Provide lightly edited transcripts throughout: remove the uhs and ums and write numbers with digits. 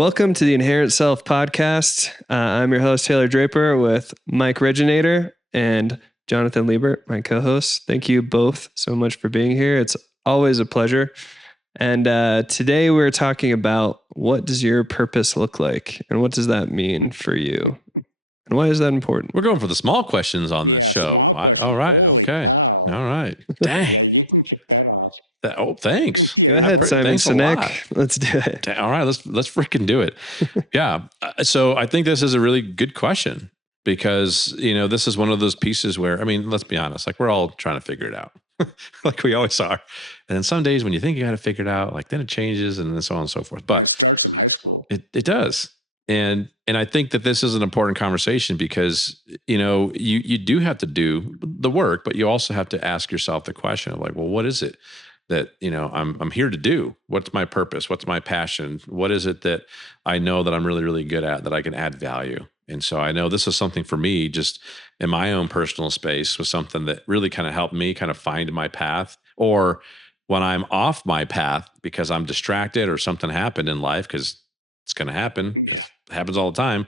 Welcome to the Inherent Self podcast. I'm your host, Taylor Draper, with Mike Reginator and Jonathan Liebert, my co-host. Thank you both so much for being here. It's always a pleasure. And today we're talking about, what does your purpose look like? And what does that mean for you? And why is that important? We're going for the small questions on this show. Small questions. All right. Holy okay. cow. All right. Dang. Yeah, you can kick that off. Thanks. Yeah, Go you're ahead, welcome. Simon Thanks a lot. Sinek. Let's do it. All right. Let's freaking do it. Yeah. So I think this is a really good question because, this is one of those pieces where, let's be honest, like we're all trying to figure it out. Like we always are. And then some days when you think you got to figure it out, like then it changes and then so on and so forth. But it starts in high school. It does. And I think that this is an important conversation because, you do have to do the work, but you also have to ask yourself the question of like, well, what is it that, I'm here to do? What's my purpose? What's my passion? What is it that I know that I'm really, really good at, that I can add value? And so I know this is something for me, just in my own personal space, was something that really kind of helped me kind of find my path. Or when I'm off my path because I'm distracted or something happened in life, because it's going to happen. Yeah. It happens all the time.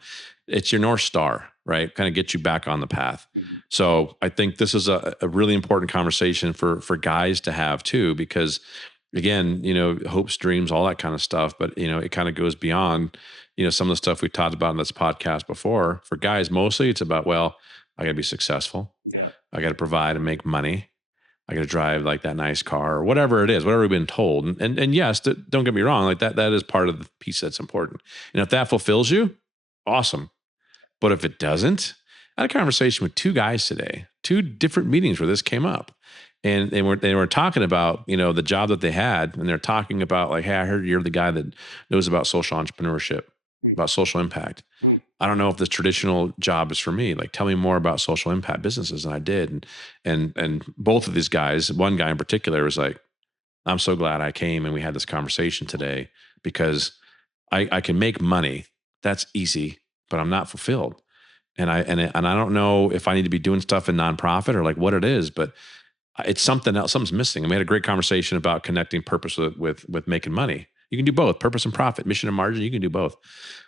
It's your North Star, right? Kind of get you back on the path. Mm-hmm. So I think this is a really important conversation for guys to have too, because again, hopes, dreams, all that kind of stuff, but it kind of goes beyond, some of the stuff we talked about in this podcast before. For guys, mostly it's about, well, I gotta be successful. Yeah. I gotta provide and make money. I got to drive like that nice car or whatever it is, whatever we've been told. And yes, don't get me wrong. Like that is part of the piece that's important. And if that fulfills you, awesome. But if it doesn't, I had a conversation with two guys today, two different meetings where this came up, and they were talking about, the job that they had. And they're talking about like, hey, I heard you're the guy that knows about social entrepreneurship, about social impact. I don't know if this traditional job is for me. Like, tell me more about social impact businesses. And I did. And both of these guys, one guy in particular was like, I'm so glad I came and we had this conversation today because I can make money. That's easy, but I'm not fulfilled. And I don't know if I need to be doing stuff in nonprofit or like what it is, but it's something else. Something's missing. And we had a great conversation about connecting purpose with making money. You can do both, purpose and profit, mission and margin. You can do both.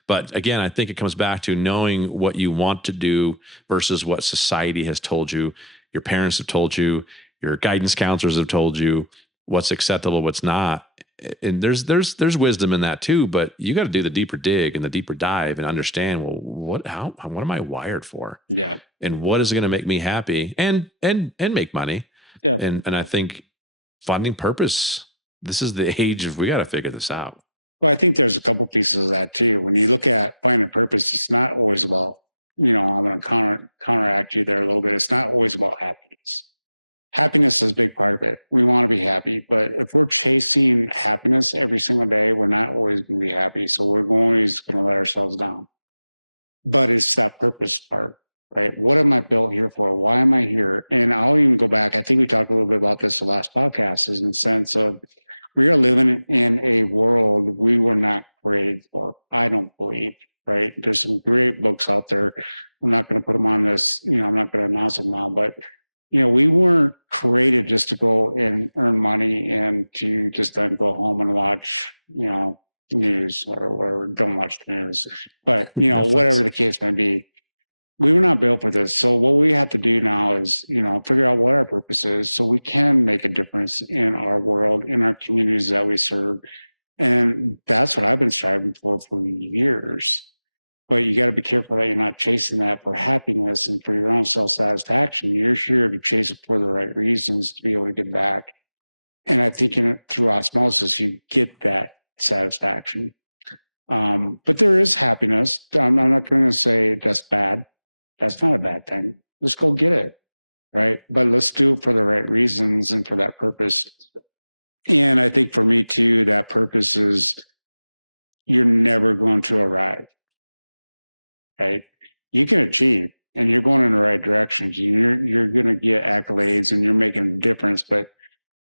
But again, I think it comes back to knowing what you want to do versus what society has told you, your parents have told you, your guidance counselors have told you, what's acceptable, what's not. And there's wisdom in that too, but you got to do the deeper dig and the deeper dive and understand, well, what am I wired for? Yeah. And what is going to make me happy and make money? Yeah. And I think finding purpose, this is the age of, we got to figure this out. Well, I think there's a couple pieces of that too. When you look at finding purpose, it's not always about, I'm going to counteract you there a little bit. It's not always about happiness. Happiness is a big part of it. We want to be happy, but if we're chasing happiness every single day, we're not always going to be happy. So we're always going to let ourselves down. But it's that purpose part, right? What am I built here for? Why am I here? And I'll even go back. I think we talked a little bit about this the last podcast, is in the sense of, we are living in a world we were not created for. I don't believe, right? There's some great books out there. I'm not going to put them on this, I'm not going to announce them now, but we weren't created just to go and earn money and to just then go home and watch, news or whatever. Don't watch the news, but whatever the case may be. We were not built for this. So what we have to do now is, figure out what our purpose is so we can make a difference in our world, in our communities that we serve. And that's what I've been striving for years. But you got to be careful that you're not chasing that for happiness and for your own self-satisfaction. You're here to chase it for the right reasons to be able to give back. And I think through osmosis, you get that satisfaction. But there is happiness. I'm not going to say that's bad. That's not a bad thing. Let's go get it, right? But let's do it for the right reasons and for that purpose. And I think for me too, that purpose is, you're never going to arrive, right? You can achieve and you're going in the right directions. You're going to get accolades and you're making a difference, but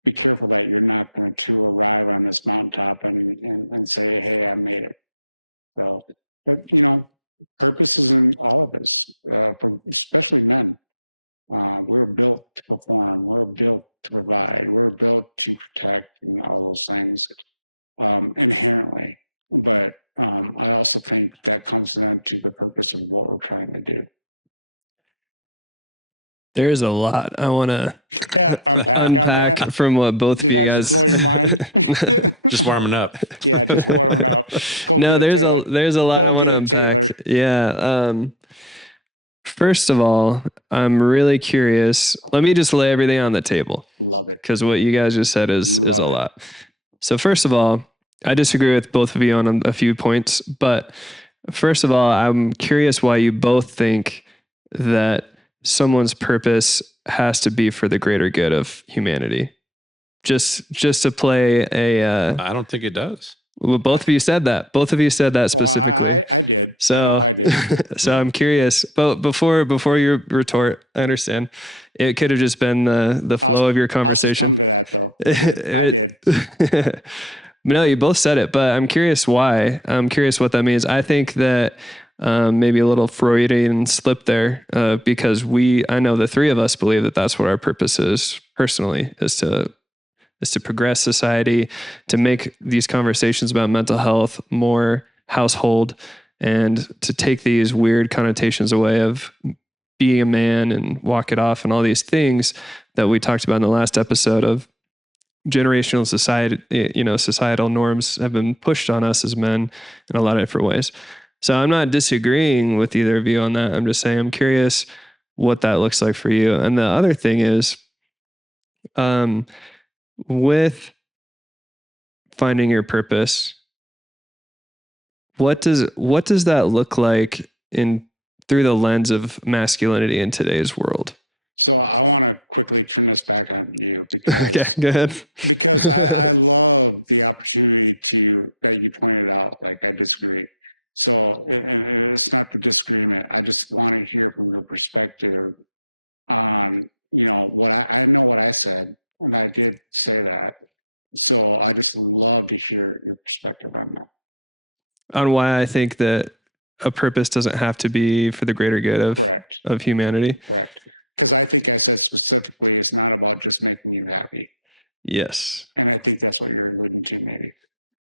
be careful that you're not going to arrive on this mountaintop and say, hey, I made it. So, but purpose is in all of us, for especially men. We're built to perform. We're built to provide. We're built to protect and all those things inherently. But I also think that comes down to the purpose of what we're trying to do. There's a lot I want to Unpack on unpack that. from what both of Did you I guys just blow your mind? Just warming up. Yeah, just warming up. Go No, get it, there's Taylor. there's a lot I Go want get to it, unpack. Taylor. Yeah. First of all, I'm really curious. Let me just lay everything on the table Love it. because what you guys just said is a Love it. lot. So first of all, I disagree with both of you on a few points, but first of all, I'm curious why you both think that someone's purpose has to be for the greater good of humanity. Just to play a. I don't think it does. Well, both of you said that. Both of you said that specifically. Well, I did. So I know I did. So I'm curious. But before you retort, I understand. It could have just been the flow of your I'll just conversation. come to that though. I did. No, you both said it, but I'm curious why. I'm curious what that means. I think that maybe a little Freudian slip there because I know the three of us believe that that's what our purpose is personally, is to progress society, to make these conversations about mental health more household, and to take these weird connotations away of being a man and walk it off and all these things that we talked about in the last episode of generational societal norms have been pushed on us as men in a lot of different ways. So I'm not disagreeing with either of you on that. I'm just saying I'm curious what that looks like for you. And the other thing is, with finding your purpose, what does that look like through the lens of masculinity in today's world? So I want to quickly turn this back on you because Okay, go ahead. Because I love the opportunity that you pointed out. Like I disagree. So and it's not the disagreement. I just want to hear from your perspective on what I know what I said, and I did say that. So I just love to hear your perspective on that. On why I think that a purpose doesn't have to be for the greater good Correct. of humanity. Correct. Because I think I said specifically, it's not about just making you happy. Yes. And I think that's what you're alluding to, maybe.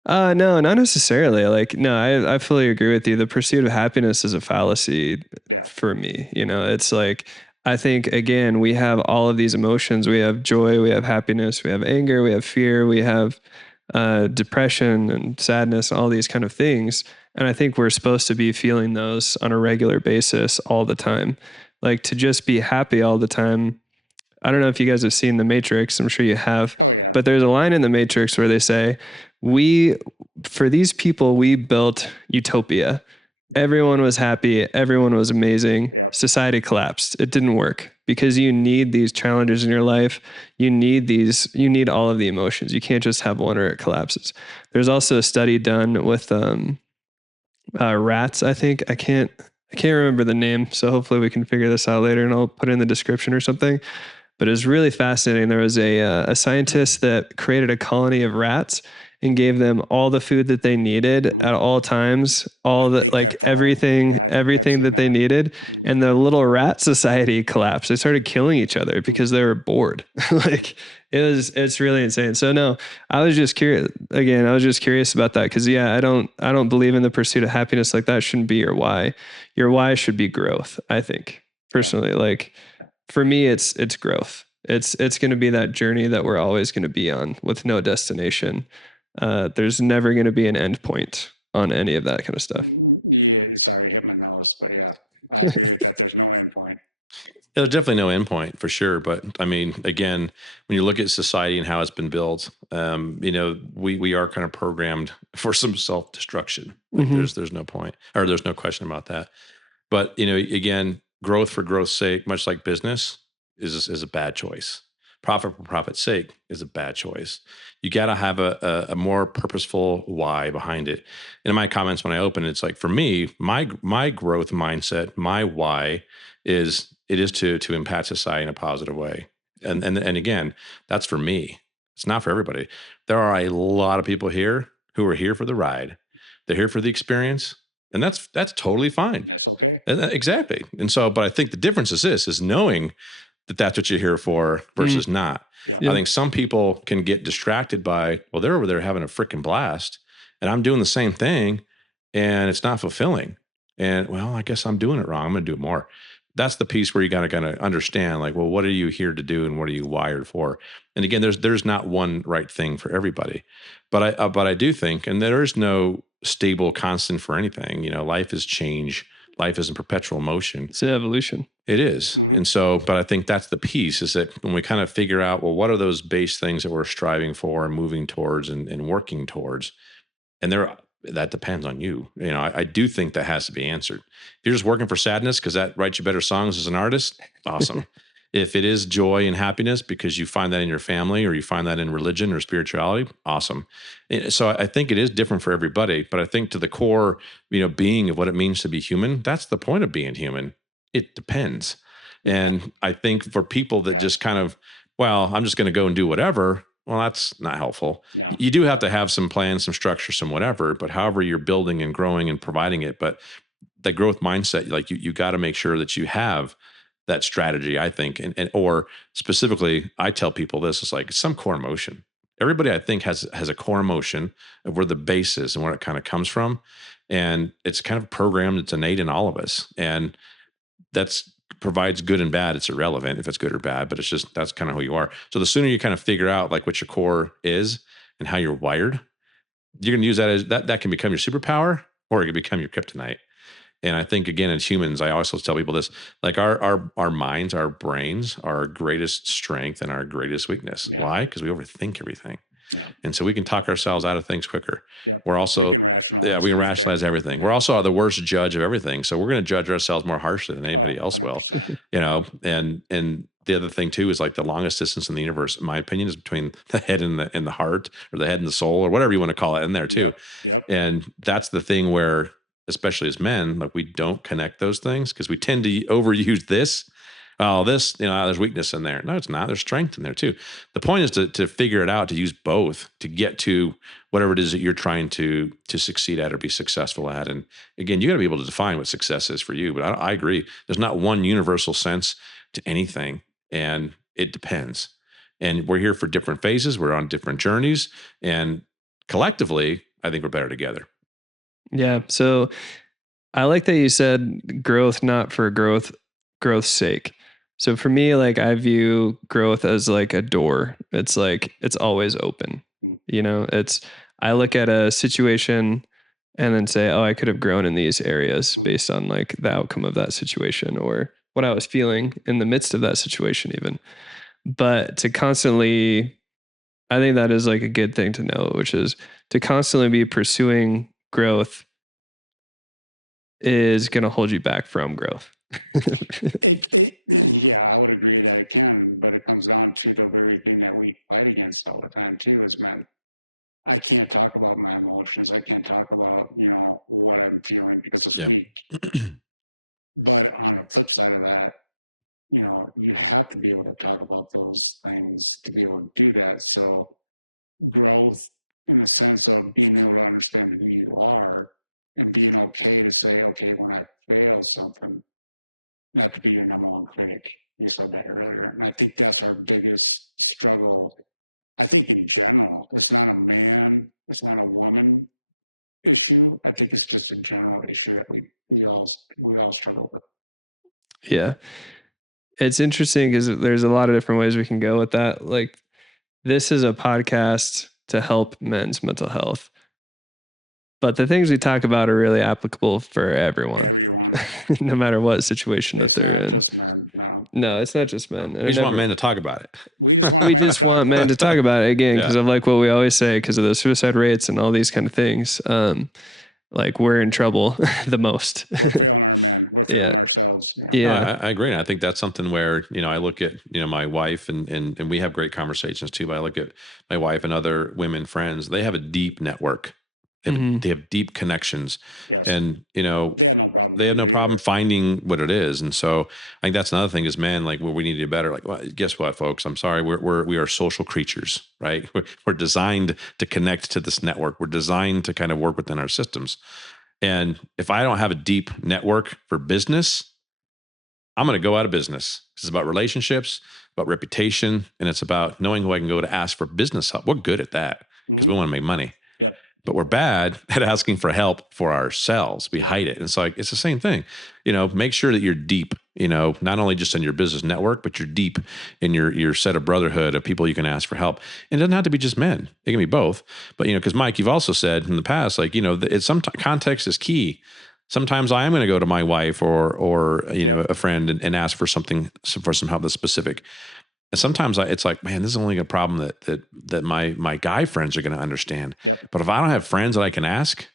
No, not necessarily. I fully agree with you. The pursuit of happiness is a fallacy for me. It's like, I think, again, we have all of these emotions. We have joy, we have happiness, we have anger, we have fear, we have depression and sadness, all these kind of things. And I think we're supposed to be feeling those on a regular basis all the time. Like, to just be happy all the time. I don't know if you guys have seen The Matrix. I'm sure you have. Oh, yeah. But there's a line in The Matrix where they say, for these people, we built utopia. Everyone was happy. Everyone was amazing. Yep. Society collapsed. It didn't work because you need these challenges in your life. You need all of the emotions. You can't just have one or it collapses. There's also a study done with rats, I think. I can't remember the name. So hopefully we can figure this out later and I'll put it in the description or something. But it was really fascinating. There was a scientist that created a colony of rats and gave them all the food that they needed at all times, everything that they needed. And the little rat society collapsed. They started killing each other because they were bored. It's really insane. So no, I was just curious. Again, I was just curious about that because I don't believe in the pursuit of happiness. Like, that shouldn't be your why. Your why should be growth, I think, personally. For me, it's growth. It's going to be that journey that we're always going to be on with no destination. There's never going to be an end point on any of that kind of stuff. Yeah, sorry, hit my nose, but yeah, I agree with that. There's no end point. There's definitely no end point for sure. But I mean, again, when you look at society and how it's been built, we are kind of programmed for some self-destruction. There's no point, or there's no question about that. But again, growth for growth's sake, much like business, is a bad choice. Profit for profit's sake is a bad choice. You got to have a more purposeful why behind it. And in my comments when I open, it's like, for me, my growth mindset, my why is to impact society in a positive way. And again, that's for me. It's not for everybody. There are a lot of people here who are here for the ride. They're here for the experience. And that's totally fine. That's okay. Exactly. And so, but I think the difference is knowing that that's what you're here for versus not. Yeah. I think some people can get distracted by, well, they're over there having a freaking blast and I'm doing the same thing. and it's not fulfilling. And well, I guess I'm doing it wrong. I'm going to do more. That's the piece where you got to kind of understand, like, well, what are you here to do, and what are you wired for? And again, there's not one right thing for everybody, but I do think, and there is no stable constant for anything. Life is change. Life is in perpetual motion. It's an evolution. It is. Mhm. And so, but I think that's the piece, is that when we kind of figure out, well, what are those base things that we're striving for and moving towards and working towards? And that depends on you. I do think that has to be answered. If you're just working for sadness because that writes you better songs as an artist, awesome. If it is joy and happiness because you find that in your family, or you find that in religion or spirituality, awesome. So I think it is different for everybody, but I think to the core, being of what it means to be human, that's the point of being human. It depends. Yeah. And I think for people that Yeah. just kind of, well, I'm just going to go and do whatever. Well, that's not helpful. No. You do have to have some plans, some structure, some whatever, but however you're building and growing and providing it. But that growth mindset, like you got to make sure that you have that strategy, I think. Or specifically, I tell people this, is like some core emotion. Everybody, I think, has a core emotion of where the base is and where it kind of comes from. And it's kind of programmed, it's innate in all of us. And that's provides good and bad. It's irrelevant if it's good or bad, but it's just, that's kind of who you are. So the sooner you kind of figure out like what your core is and how you're wired, you're going to use that as that can become your superpower, or it can become your kryptonite. And I think, again, as humans, I also tell people this, like our minds, our brains, are our greatest strength and our greatest weakness. Yeah. Why? Because we overthink everything. Yeah. And so we can talk ourselves out of things quicker. Yep. We're also, we can rationalize. yeah, we can rationalize everything. Yeah. We're also the worst judge of everything. So we're going to judge ourselves more harshly than anybody else 100%. will. And the other thing too is, like, the longest distance in the universe, in my opinion, is between the head and the heart, or the head and the soul, or whatever you want to call it, in there too. Yep. And that's the thing where, especially as men, like, we don't connect those things because we tend to overuse this. Oh, there's weakness in there. No, it's not. There's strength in there too. The point is to figure it out, to use both to get to whatever it is that you're trying to succeed at or be successful at. And again, you got to be able to define what success is for you. But I agree. There's not one universal sense to anything, and it depends. And we're here for different phases. We're on different journeys, and collectively, I think we're better together. Yeah. So I like that you said growth, not for growth's sake. So for me, like, I view growth as like a door. It's like, it's always open. I look at a situation and then say, oh, I could have grown in these areas based on like the outcome of that situation, or what I was feeling in the midst of that situation even. But to constantly, I think that is like a good thing to know, which is to constantly be pursuing growth is going to hold you back from growth. Yeah, I would agree that it can, but it comes down to the very thing that we fight against all the time too, as men. I can't talk about my emotions. I can't talk about, what I'm feeling because it's weak. But on the flip side of that, you have to be able to talk about those things to be able to do that. So growth, in the sense of being able to understand who you are and being okay to say, okay, when I fail something, not to be your number one critic. You said that earlier. And I think that's our biggest struggle. I think in general, it's not a man, it's not a woman issue. I think it's just a general issue that we all struggle with. Yeah. It's interesting because there's a lot of different ways we can go with that. Like, this is a podcast to help men's mental health. But the things we talk about are really applicable for everyone, no matter what situation. It's not just men. No, it's not just men. We just want men to talk about it. We just want men to talk about it again, because of like what we always say, because of the suicide rates and all these kind of things. Like, we're in trouble the most. We're failing our men. We're failing ourselves. Yeah. I agree. And I think that's something where, I look at, my wife and we have great conversations too, but I look at my wife and other women friends, they have a deep network. They have deep connections. Yes. And, they have no problem. They have no problem finding what it is. And so I think that's another thing is, man, like, where we need to do better. Like, well, guess what, folks? I'm sorry. We are social creatures, right? We're designed to connect to this network. We're designed to kind of work within our systems. And if I don't have a deep network for business, I'm going to go out of business. It's about relationships, about reputation, and it's about knowing who I can go to ask for business help. We're good at that because we want to make money. Yep. but we're bad at asking for help for ourselves. We hide it. And it's like, it's the same thing. Make sure that you're deep, not only just in your business network, but you're deep in your set of brotherhood of people you can ask for help. And it doesn't have to be just men. It can be both. But, because Mike, you've also said in the past, like, it's context is key. Sometimes I am going to go to my wife or a friend and ask for for some help that's specific. And sometimes it's like, man, this is only a problem that my guy friends are going to understand. Yep. But if I don't have friends that I can ask,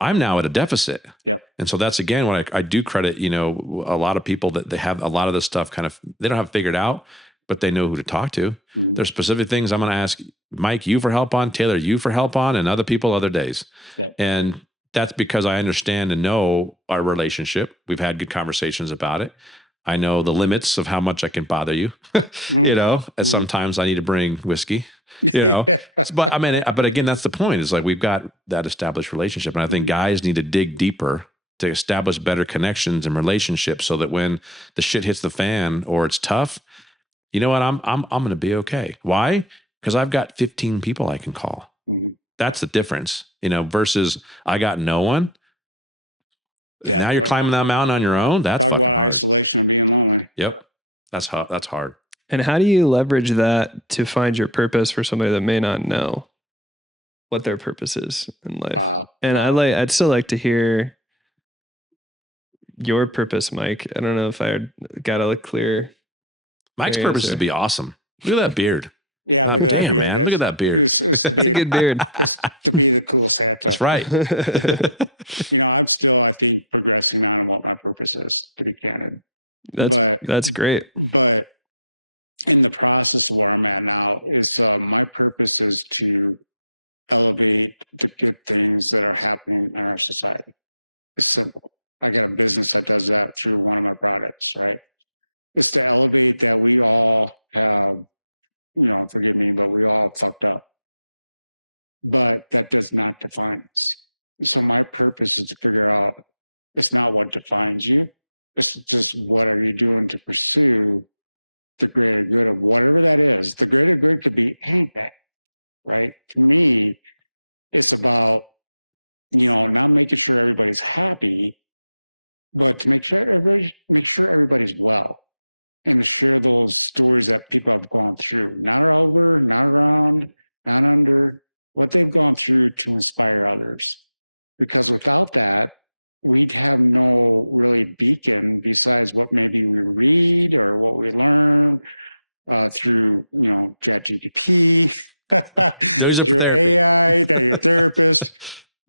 I'm now at a deficit. Yep. And so that's again what I do credit, a lot of people that they have a lot of this stuff they don't have figured out, but they know who to talk to. Mm-hmm. There's specific things I'm going to ask Mike, you for help on, Taylor, you for help on, and other people other days. Yep. And that's because I understand and know our relationship. We've had good conversations about it. I know the limits of how much I can bother you, and sometimes I need to bring whiskey, but but again, that's the point. It's like, we've got that established relationship. And I think guys need to dig deeper to establish better connections and relationships so that when the shit hits the fan or it's tough, you know what? I'm going to be okay. Why? Because I've got 15 people I can call. Mm-hmm. That's the difference, versus I got no one. Yeah, now you're climbing that mountain on your own. That's talk about hard. Isolation and being lonely. Yep. That's hard. And how do you leverage that to find your purpose for somebody that may not know what their purpose is in life? Wow. And I'd still like to hear your purpose, Mike. I don't know if I got a clear. Mike's purpose is to be awesome. Look at that beard. Yeah, look at that beard. Man. Look at that beard. It's to be a good beard. It's to be the cool Santa. That's right. I'm still, I think, progressing on what my purpose is, to be candid. That's great. But in the process of where I'm at now, is my purpose is to elevate the good things that are happening in our society. It's simple. I got a business that does that through one of my products, right? It's to elevate that we all have, forgive me, but we all fucked up. But that does not define us. So my purpose is to figure out, it's not what defines you. It's just, what are you doing to pursue the greater good of whatever that is. The greater good could be anything, right? To me, it's about, not making sure everybody's happy, but to make sure everybody's well, and to share those stories that people have gone through, not over, not around, not under, what they've gone through to inspire others. Because without that, we'd have no really beacon besides what maybe we read or what we learn through, ChatGPT, your AI, your therapist.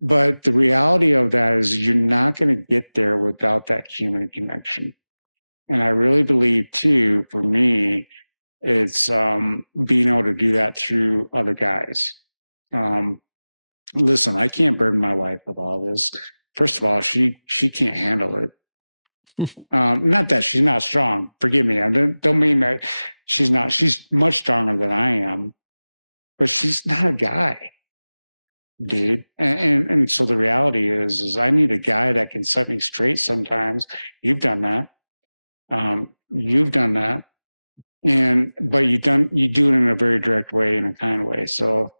But the reality of that is, you're not going to get there without that human connection. And I really believe, too, for me, it's being able to do that through other guys. Listen, I can't burden my wife with all this. First of all, she can't handle it. Not that she's not strong. Forgive me. I don't mean that she's not. She's much stronger than I am, but she's not a guy, dude. And so the reality is I need a guy that can set me straight sometimes. You've done that. You've done that. But you do it in a very direct way, in a kind way. So,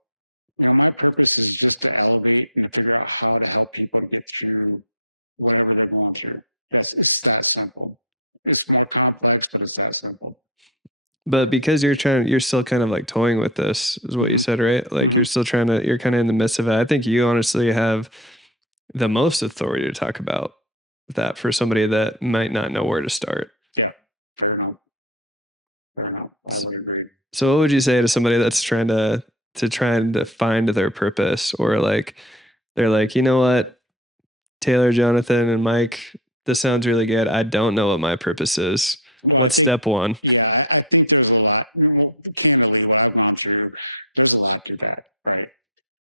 my purpose is just to elevate and to figure out how to help people to get through whatever they're going through. It's that simple. It's more complex, but it's that simple. But because you're still kind of like toying with this, is what you said, right? Like you're still you're kind of in the midst of it. I think you honestly have the most authority to talk about that for somebody that might not know where to start. Yeah, fair enough. I would agree. So what would you say to somebody that's trying to find their purpose, or like, they're like, you know what, Taylor, Jonathan, and Mike, this sounds really good. I don't know what my purpose is. Well, What's step one? Yeah, I think there's a lot. Well, candidly, what I've gone through, there's a lot to that, right?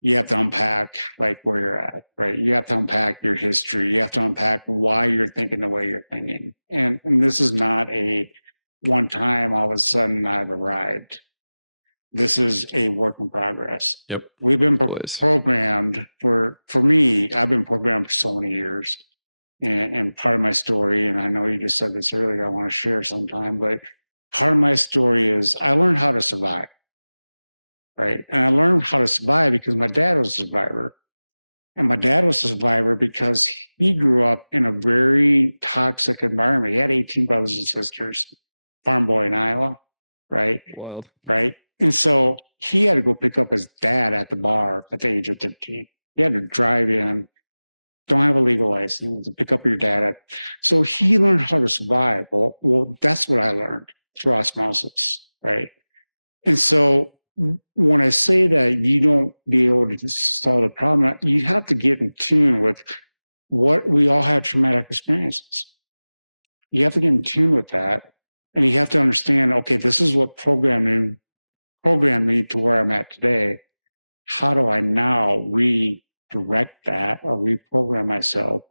You have to unpack like where you're at, right? You have to unpack your history. You have to unpack why you're thinking the way you're thinking. And this is not a one time all of a sudden I've arrived. This is a work in progress. Yep. We've been programmed for me, I've been programmed for so many years. And part of my story, and I know you just said this earlier, I want to share sometime, but part of my story is I learned how to survive, right? And I learned how to survive because my dad was a survivor. And my dad was a survivor because he grew up in a very toxic environment. He had 18 brothers and sisters, farm boy in Iowa, right? Wild. Right. And so he had to go pick up his dad at the bar at the age of 13. He had to drive in, don't have a legal license, to pick up your dad at. So he learned how to survive. Well, that's what I learned through osmosis, right? And so when I say that you don't be able to solve the problem, you have to get in tune with what we all have traumatic experiences. You have to get in tune with that. And you have to understand, okay, this is what programmed me to where I'm at today. How do I now redirect that or reprogram myself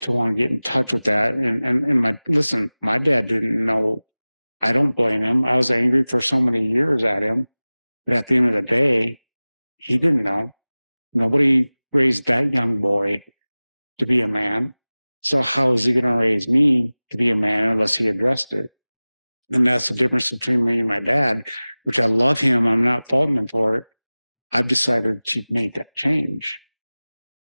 to want to get in touch with that? And my dad didn't know. I don't blame him. I was angry for so many years at him. But at the end of the day, he didn't know. Nobody raised that young boy to be a man. So how is he going to raise me to be a man unless he addressed it? And that's the difference between me and my dad, which I love him. I'm not faulting him for it. I've decided to make that change.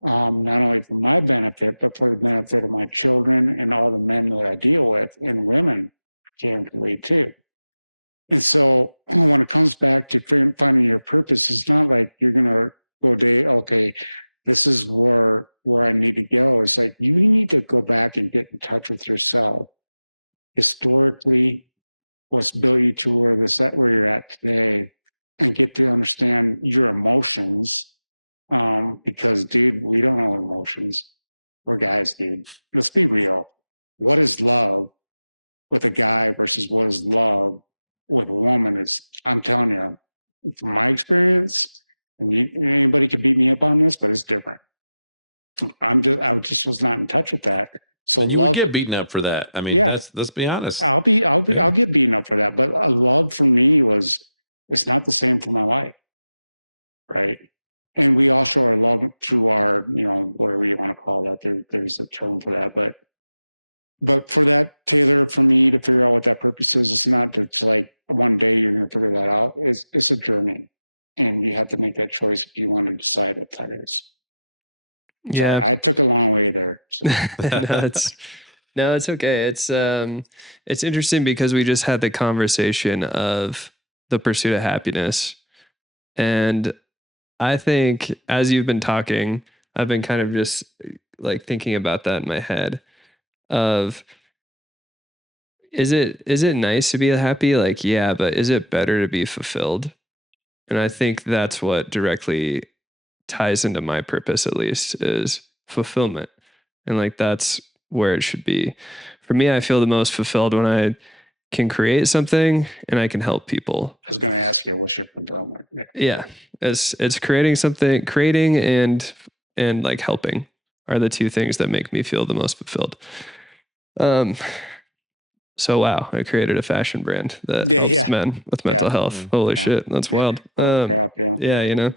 Not only for my benefit, but for the benefit of my children and all the men that I deal with, and women, candidly, too. And so when it comes back to finding your purpose, it's not like you're going to go okay, this is where I need to go. It's like you need to go back and get in touch with yourself. Historically, what's built you to where you're at today, and get to understand your emotions. Because, dude, we don't know emotions. We're guys, dude. Let's be real. What is love with a guy versus what is love with a woman? I'm telling you, from my experience, and anybody could beat me up on this, but it's different. I just was not in touch with that. So and you love would get beaten up for that. I mean, yeah. let's be honest. I'll get beaten up for that. But a love for me it's not the same for my wife. Right. And we all show our love through our, whatever you want to call that. There's a term for that. But for that, Taylor, for me to figure out what that purpose is, it's not just like one day you're going to figure that out. It's a journey. And you have to make that choice if you want to decide what that is. Yeah. Sorry, I took a long way there. So. No, it's okay. It's interesting because we just had the conversation of the pursuit of happiness. And I think as you've been talking, I've been kind of just like thinking about that in my head of, is it nice to be happy? Like, yeah, but is it better to be fulfilled? And I think that's what directly ties into my purpose, at least, is fulfillment. And like, that's where it should be. For me, I feel the most fulfilled when I can create something and I can help people. I was going to ask you, what's your fulfillment? Yeah. It's creating something, and like helping are the two things that make me feel the most fulfilled. So wow, I created a fashion brand that helps men with mental health. Holy shit, that's wild. Holy crap, yeah,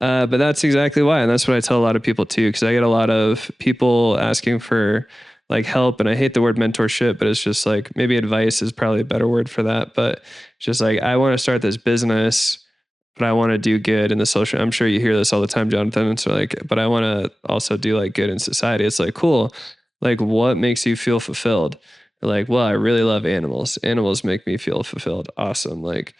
but that's exactly why, and that's what I tell a lot of people too, because I get a lot of people asking for like help, and I hate the word mentorship, but it's just like, maybe advice is probably a better word for that. But it's just like, I want to start this business, but I want to do good in the social. I'm sure you hear this all the time, Jonathan. It's like, but I want to also do like good in society. It's like, cool. Like, what makes you feel fulfilled? Like, well, I really love animals. Animals make me feel fulfilled. Awesome. Like,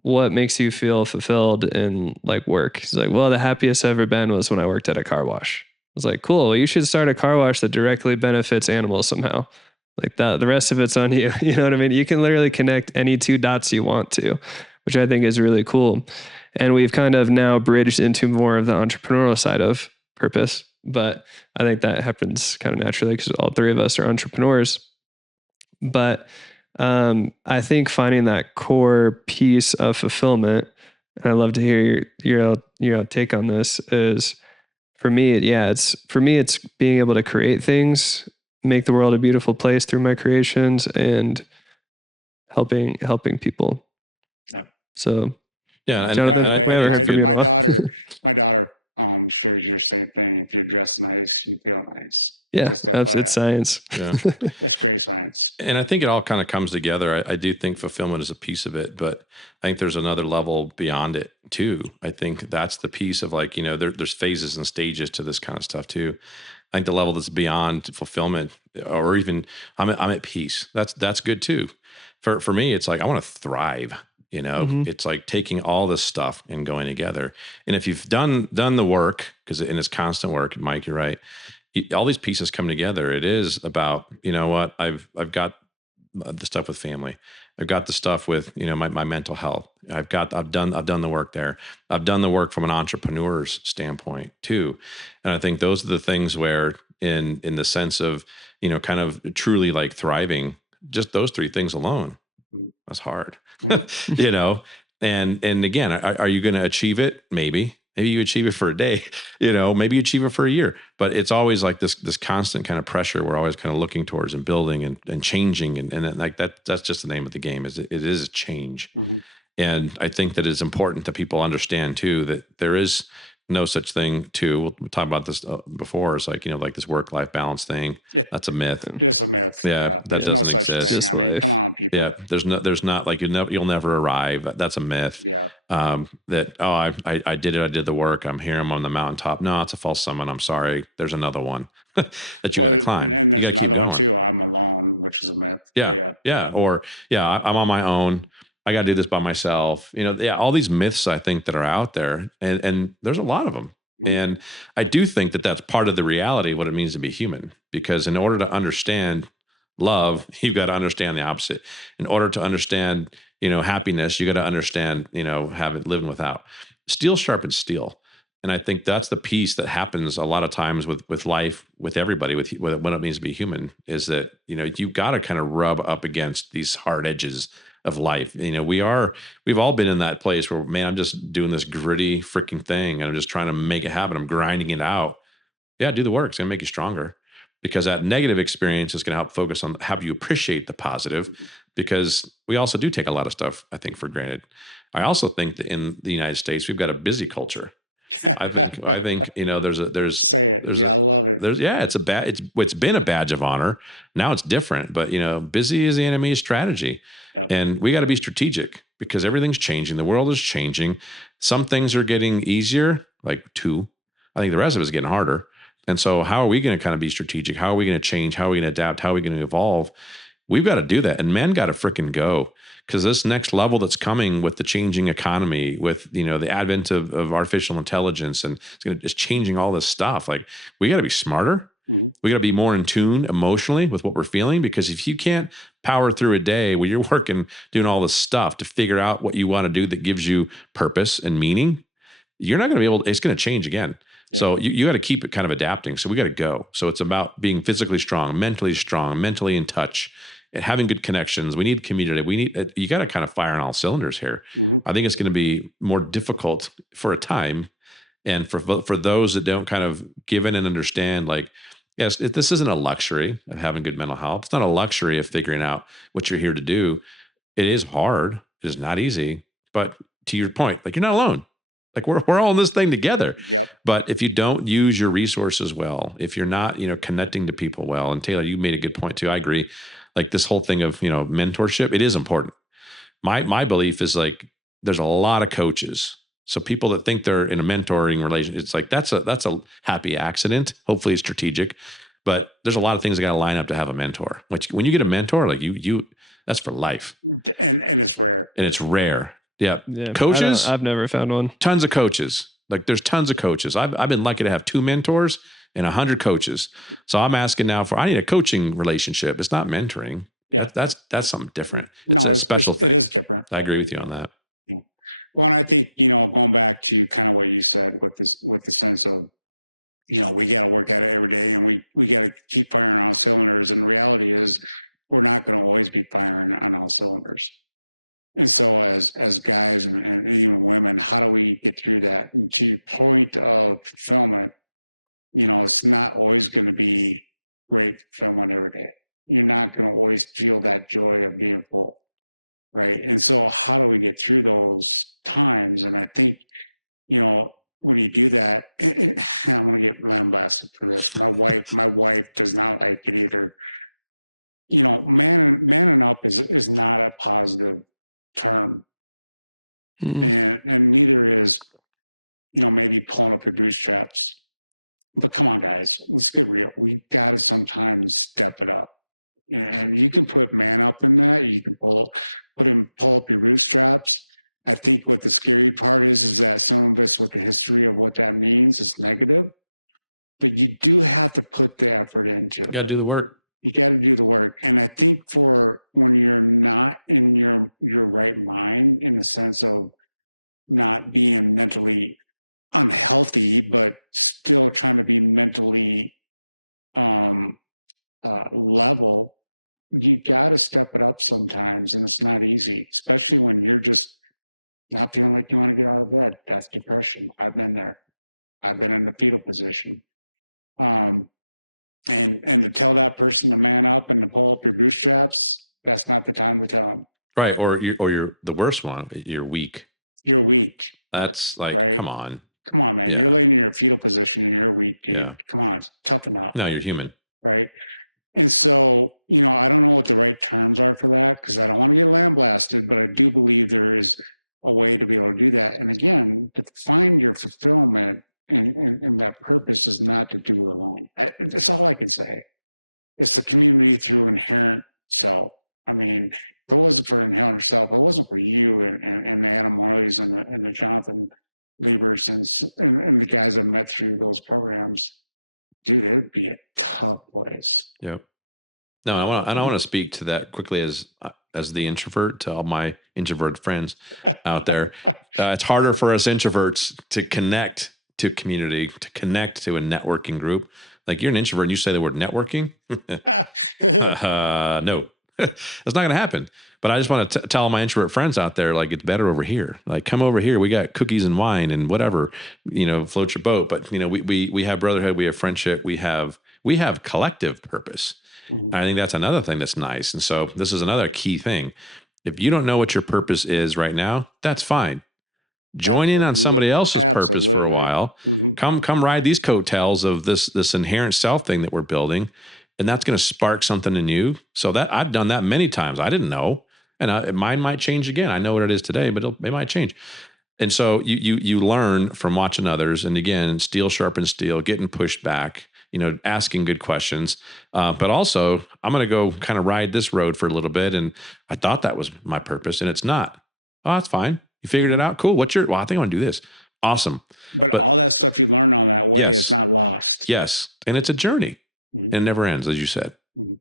what makes you feel fulfilled in like work? He's like, well, the happiest I've ever been was when I worked at a car wash. I was like, cool. Well, you should start a car wash that directly benefits animals somehow. Like that, the rest of it's on you. You know what I mean? You can literally connect any two dots you want to, which I think is really cool. And we've kind of now bridged into more of the entrepreneurial side of purpose. But I think that happens kind of naturally because all three of us are entrepreneurs. But I think finding that core piece of fulfillment, and I'd love to hear your take on this, is for me, it's being able to create things, make the world a beautiful place through my creations, and helping people. Yeah. So yeah. And by the way, my daughter shares your same thing. If you dress nice, you feel nice. Yeah, it's science. Yeah. That's great science. And I think it all kind of comes together. I do think fulfillment is a piece of it, but I think there's another level beyond it too. I think that's the piece of like, there's phases and stages to this kind of stuff too. I think the level that's beyond fulfillment, or even I'm at peace. That's good too. For me, it's like I want to thrive. It's like taking all this stuff and going together. And if you've done the work, and it's constant work, Mike, you're right. All these pieces come together. It is about, what I've got the stuff with family. I've got the stuff with, my mental health. I've done the work there. I've done the work from an entrepreneur's standpoint too. And I think those are the things where in the sense of, kind of truly like thriving, just those three things alone, that's hard, and again, are you going to achieve it? Maybe you achieve it for a day, maybe you achieve it for a year, but it's always like this constant kind of pressure we're always kind of looking towards and building and changing. And like that's just the name of the game. It is a change. And I think that it's important that people understand too, that there is no such thing we'll talk about this before. It's like, like this work-life balance thing. Yeah. That's a myth. Just a myth. Yeah. There's no such thing. I mean, come on, people. Yeah. There's not like, you'll never arrive. That's a myth. Yeah. That, I did it. I did the work. I'm here. I'm on the mountaintop. No, it's a false summit. I'm sorry. There's another one that you gotta climb. And there's another one too. I'm alone, which is a myth. Yeah. Or I'm on my own. I got to do this by myself. All these myths I think that are out there, and there's a lot of them. And I do think that that's part of the reality of what it means to be human, because in order to understand love, you've got to understand the opposite. In order to understand, happiness, you got to understand, living without. Steel sharpens steel. And I think that's the piece that happens a lot of times with life, with everybody, with what it means to be human, is that, you've got to kind of rub up against these hard edges of life. We've all been in that place where, man, I'm just doing this gritty freaking thing and I'm just trying to make it happen. I'm grinding it out. Yeah, do the work. It's going to make you stronger, because that negative experience is going to help focus on how you appreciate the positive, because we also do take a lot of stuff, I think, for granted. I also think that in the United States, we've got a busy culture. I think there's say it. I love it. It's been a badge of honor. Now it's different, but busy is the enemy of strategy. Yep. And we got to be strategic, because everything's changing. The world is changing. Some things are getting easier, like two. I think the rest of it is getting harder. And so how are we going to kind of be strategic? How are we going to change? How are we going to adapt? How are we going to evolve? We've got to do that. And men got to freaking go, because this next level that's coming with the changing economy, with, the advent of artificial intelligence, and it's changing all this stuff. Like, we got to be smarter. We got to be more in tune emotionally with what we're feeling, because if you can't power through a day where you're working, doing all this stuff to figure out what you want to do that gives you purpose and meaning, you're not going to be able to, it's going to change again. Yeah. So you got to keep it kind of adapting. So we got to go. So it's about being physically strong, mentally in touch, and having good connections. We need community. You got to kind of fire on all cylinders here. I think it's going to be more difficult for a time. And for those that don't kind of give in and understand, like, yes, this isn't a luxury of having good mental health. It's not a luxury of figuring out what you're here to do. It is hard. It is not easy. But to your point, like, you're not alone. Like, we're all in this thing together. Yep. But if you don't use your resources well, if you're not, connecting to people well, and Taylor, you made a good point too. I agree. Like, this whole thing of, mentorship, it is important. My belief is, like, there's a lot of coaches. So people that think they're in a mentoring relationship, it's like, that's a happy accident. Hopefully it's strategic, but there's a lot of things that got to line up to have a mentor. Which, when you get a mentor, like you that's for life. And it's rare. And it's rare. Yeah. Coaches. I've never found one. Tons of coaches. Like, there's tons of coaches. I've been lucky to have 2 mentors and 100 coaches. So I'm asking now I need a coaching relationship. It's not mentoring. Yeah. That's something different. It is different. I agree with you on that. Yeah. Well, and I think, going back to kind of what you said with the sense of, we got to work at it every day, and we got to keep firing on all cylinders. And the reality is, we're not going to always be firing on all cylinders. And so as guys and even women, how do we get through that? And to your point of fulfillment, it's not always going to be great fulfillment every day. You're not going to always feel that joy of being full. Right. And so how do we get through those times? And I think, when you do that, I'm going to get lambasted for this. My wife does not like it either. Manning up is not a positive term. and neither is, maybe pulling up your bootstraps. But come on, guys, let's get real. We got to sometimes step it up. And you can put man up in that. You can pull up your bootstraps. I think what the scary part is that some of us with the history of what that means is negative. But you do have to put the effort into it. You got to do the work. You got to do the work. And I think for when you're not in your right mind, in the sense of not being mentally unhealthy, but still trying to be mentally level, you got to step it up sometimes. And it's not easy, especially when you're just not feeling like you want to get out of bed. That's depression. I've been there. I've been in the fetal position. And to tell that person to man up and to pull up your bootstraps, that's not the time to tell them. Right. Or you're the worst one. You're weak. You're weak. That's like, right? Come on, man. Yeah. You're laying in your fetal position and you're weak, dude. Yeah. Come on, toughen up. No, you're human. Right. And so, I don't know what the right terms are for that because I don't want to get lambasted, but I do believe there is a way to be able to do that. And again, to find your fulfillment and that purpose is not to do it alone. That's all I can say. It's the community through inherent self. I mean, if it wasn't for inherent self, it wasn't for you and the Adam Morleys and the Jonathan Lieberts and the guys I met through those programs. Dude, it would be a tough place. Yep. No, I want to speak to that quickly as the introvert to all my introvert friends out there. It's harder for us introverts to connect to community, to connect to a networking group. Like you're an introvert and you say the word networking. No, that's not going to happen. But I just want to tell my introvert friends out there, like, it's better over here. Like, come over here. We got cookies and wine and whatever, float your boat. But, we have brotherhood, we have friendship, we have collective purpose. Mm-hmm. I think that's another thing that's nice. And so this is another key thing. If you don't know what your purpose is right now, that's fine. Join in on somebody else's purpose for a while. Mm-hmm. Come ride these coattails of this inherent self thing that we're building. And that's going to spark something in you. So that I've done that many times. I didn't know. And mine might change again. I know what it is today, but it might change. And so you learn from watching others. And again, steel sharpens steel, getting pushed back, asking good questions. But also, I'm going to go kind of ride this road for a little bit. And I thought that was my purpose, and it's not. Oh, that's fine. You figured it out. Cool. I think I want to do this. Awesome. But all that stuff you learn on that way is not lost. Yes. And it's a journey. Mm-hmm. And it never ends, as you said. Mm-hmm.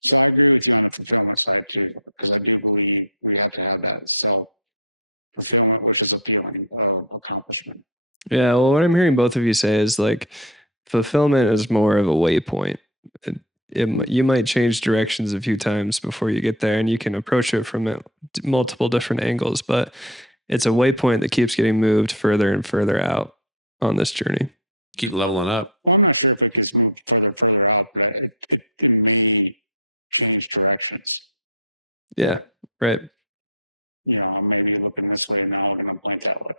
So I agree with you on the fulfillment side too, because I do believe we have to have that self-fulfillment, which is a feeling of accomplishment. Yeah. Well, what I'm hearing both of you say is like fulfillment is more of a waypoint. You might change directions a few times before you get there, and you can approach it from multiple different angles, but it's a waypoint that keeps getting moved further and further out on this journey. Keep leveling up. Well, I'm not sure if it gets moved further out, but it may change directions. Yeah, right. Maybe looking this way and now we're going to point that way.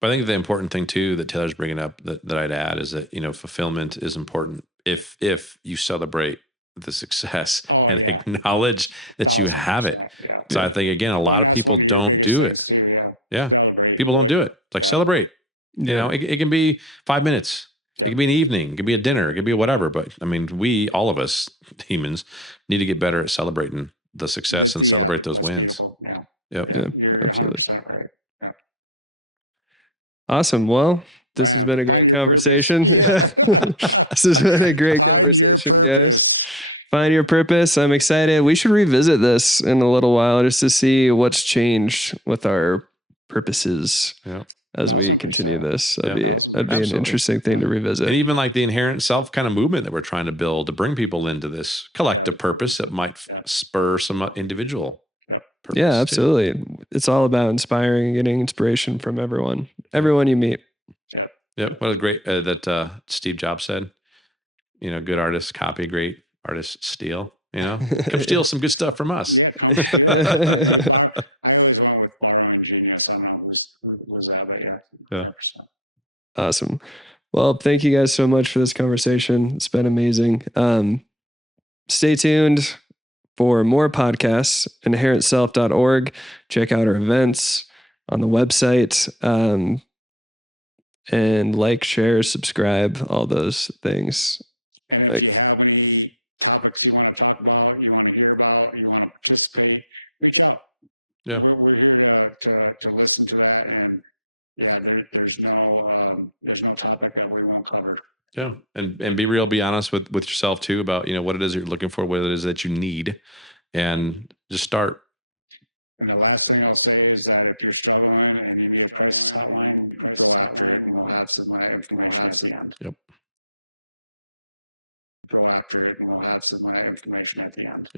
But I think the important thing too that Taylor's bringing up that I'd add is that fulfillment is important if you celebrate the success. And acknowledge that you have it. Yeah. So I think again a lot of people don't do it. Too, yeah. Celebrate. People don't do it. Like celebrate. It can be 5 minutes. Yep. It can be an evening. It can be a dinner. It can be whatever. But I mean, all of us humans need to get better at celebrating the success and celebrate those wins. That's beautiful. Yeah. Yep. Yeah. You're 100% right. Yeah. Awesome. Well, this has been a great conversation. Yeah. This has been a great Find your purpose. Guys. Find your purpose. I'm excited. We should revisit this in a little while just to see what's changed with our purposes. Yeah. As we continue this. That'd be an interesting thing to revisit. And even like the inherent self kind of movement that we're trying to build to bring people into this collective purpose that might spur some individual purpose. Yeah, absolutely. Too. It's all about inspiring and getting inspiration from everyone you meet. Yep. Yep. What a great that Steve Jobs said, good artists copy, great artists steal. Come steal some good stuff from us. Yeah, come steal it. I always went with borrowing genius. I don't know who was that, but 100%. Awesome. Well, thank you guys so much for this conversation. It's been amazing. Stay tuned for more podcasts, inherentself.org. Check out our events on the website. And like, share, subscribe, all those things. And if you have any topics you want to talk about, you want to hear about, you want to participate, reach out. Yeah. We're here to listen to that. And yeah, there's no topic that we won't cover. Yeah. And be real, be honest with yourself too about, what it is you're looking for, what it is that you need, and just start. And the last thing I'll say is that if you're struggling and you need a crisis hotline, go after it, and we'll have some information at the end. Yep. Go after it, and we'll have some information at the end.